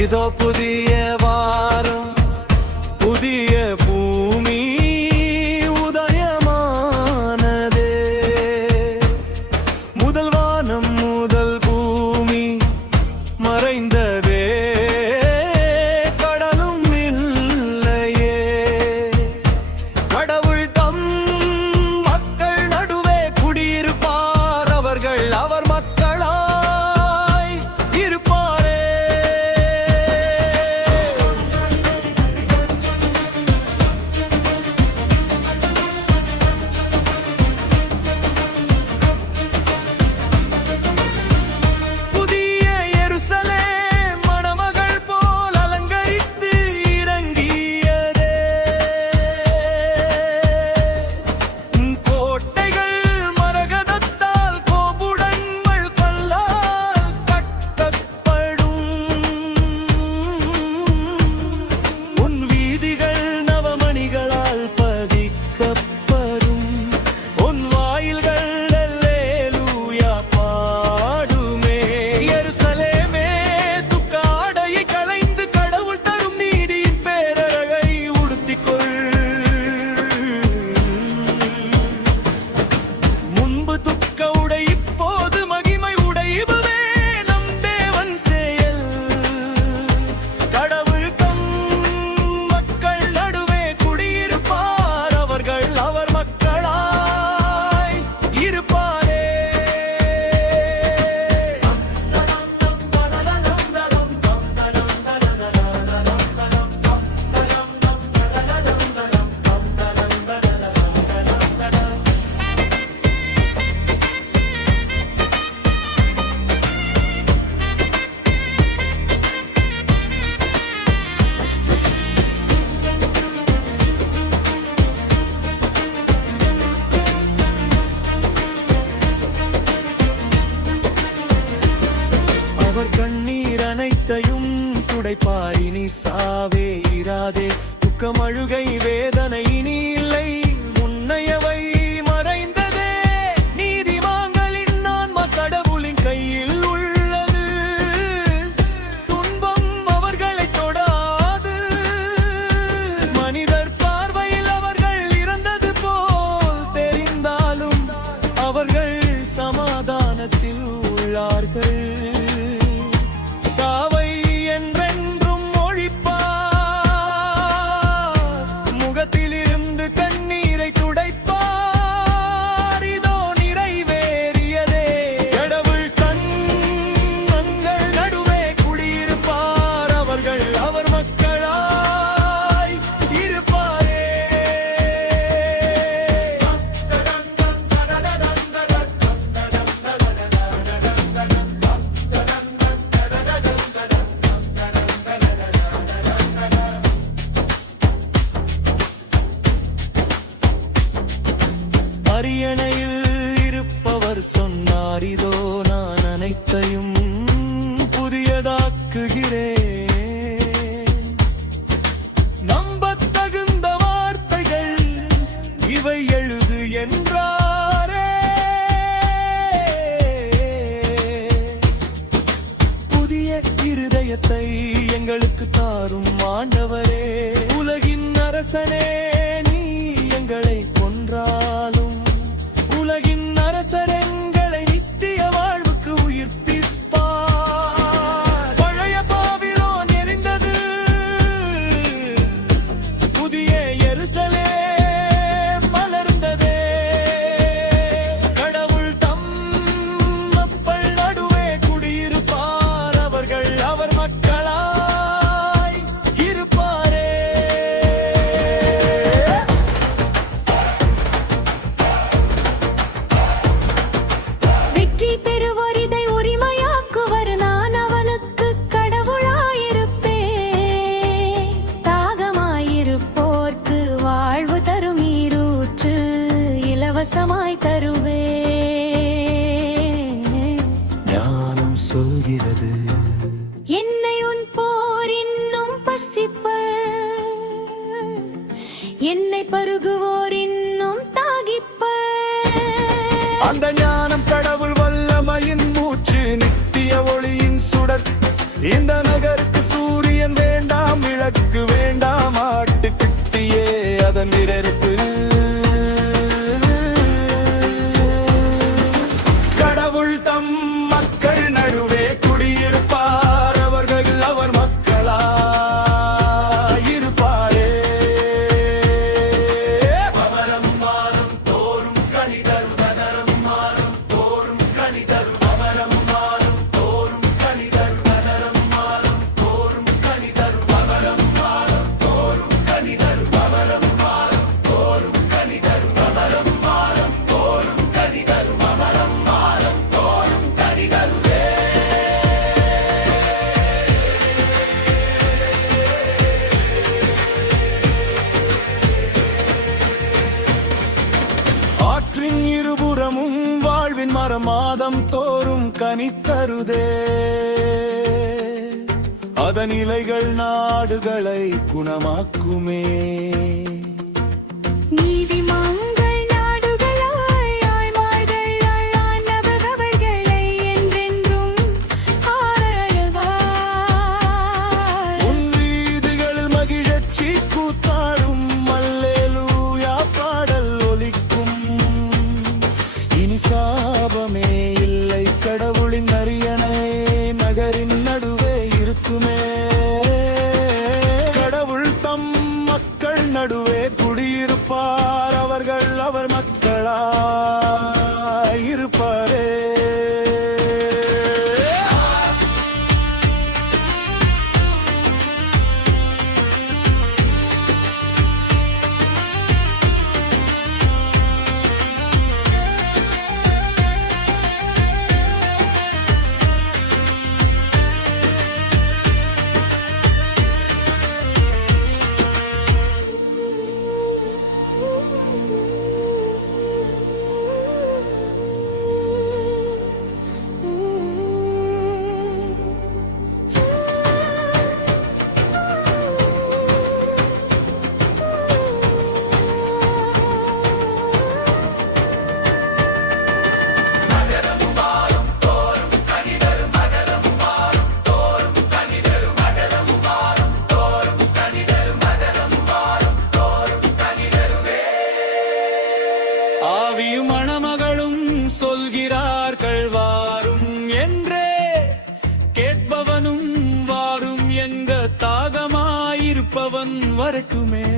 இதோ புதிய வாரம் புதிய பூமி உதயமானதே முதல் வானம் முதல் பூமி மறைந்ததே கடலும் இல்லையே கடவுள் தம் மக்கள் நடுவே குடியிருப்பார் அவர்கள் அவர் மக்களாய் இருப்பாரே அவர் கண்ணீர் அனைத்தையும் துடைப்பார் இனி சாவே இராதே துக்கம் அழுகை வேதனை இனி இல்லை முன்னையவை மறைந்ததே நீதிமான்களின் ஆன்மா கடவுளின் கையில் உள்ளது துன்பம் அவர்களை தொடாது மனிதர் பார்வையில் அவர்கள் இறந்தது போல் தெரிந்தாலும் அவர்கள் சமாதானத்தில் உள்ளார்கள் சாவை என்றென்றும் ஒழிப்பார் முகத்திலிருந்து கண்ணீரை துடைப்பார் இதோ நிறைவேறியதே கடவுள் தன் மக்கள் நடுவே குடியிருப்பார் அவர்கள் அவர் மக்களாய் இருப்பாரே அரியணையில் இருப்பவர் சொன்னார் இதோ நான் அனைத்தையும் புதியதாக்குகிறேன் நம்பத்தகுந்த வார்த்தைகள் இவை எழுது என்றாரே புதிய இருதயத்தை எங்களுக்கு தாரும் ஆண்டவரே உலகின் அரசனே நீ எங்களை கொன்றாலும் உலகின் அரசர் எங்களை நித்திய வாழ்வுக்கு உயிர்ப்பிப்பார் பழைய பாபிலோன் எரிந்தது புதிய எருசலேம் மலர்ந்ததே கடவுள் தம் மக்கள் நடுவே குடியிருப்பார் அவர்கள் அவர் மக்களாய் இருப்பாரே வெற்றி பெறுவோர் இதை உரிமையாக்குவர் நான் அவனுக்கு கடவுளாயிருப்பேன் தாகமாயிருப்போர்க்கு என்னை பருகுவோர் இன்னும் தாகிப்ப அந்த ஞானம் கடவுள் வல்லமையின் மூச்சு, நித்திய ஒளியின் சுடர். இந்த நகருக்கு சூரியன் வேண்டாம், விளக்கு வேண்டாம், ஆட்டுக்குட்டியே அதன் நிரப்பு. கடவுள் தம் மக்கள் நடுவே குடியிருப்பார், அவர்கள் அவர் மக்களாயிருப்பாரே. பவரம் மாதம் தோறும் கனிதரு நகரம் மாதம் தோறும் கனிதரு பவரம் மாதம் தோறும் கனிதரு நகரம் மாதம் தோறும் கனிதரு பவரம் மாதம் தோறும் கனிதரு பவரம் மாதம் தோறும் கனிதரு பவரம் மாதம் தோறும் கனிதரு பவரம் மாதம் தோறும் கனிதருவே. ஆற்றின் இருபுறமும் வாழ்வின் மரம் மாதம் தோறும் கனித்தருதே. அதன் இலைகள் நாடுகளை குணமாக்குமே. நீதிமான்கள் நாடுகளாய் ஆழ்வார்கள் ஆளானவர் அவர்களை என்றென்றும் ஆராய்வார். உன் வீதிகளில் மகிழச்சி கூத்தாடும், அல்லேலூயா பாடல் ஒலிக்கும். இனி சாபமே இல்லை, கடவுளின் அரியணை நகரின் நடுவே இருக்குமே. கடவுள் தம் மக்கள் நடுவே குடியிருப்பார், அவர்கள் அவர் மக்களாயிருப்பாரே. ஆவியும் மணமகளும் சொல்கிறார்கள் வாரும் என்றே, கேட்பவனும் வாரும் எங்க தாகமாயிருப்பவன் வரட்டுமே.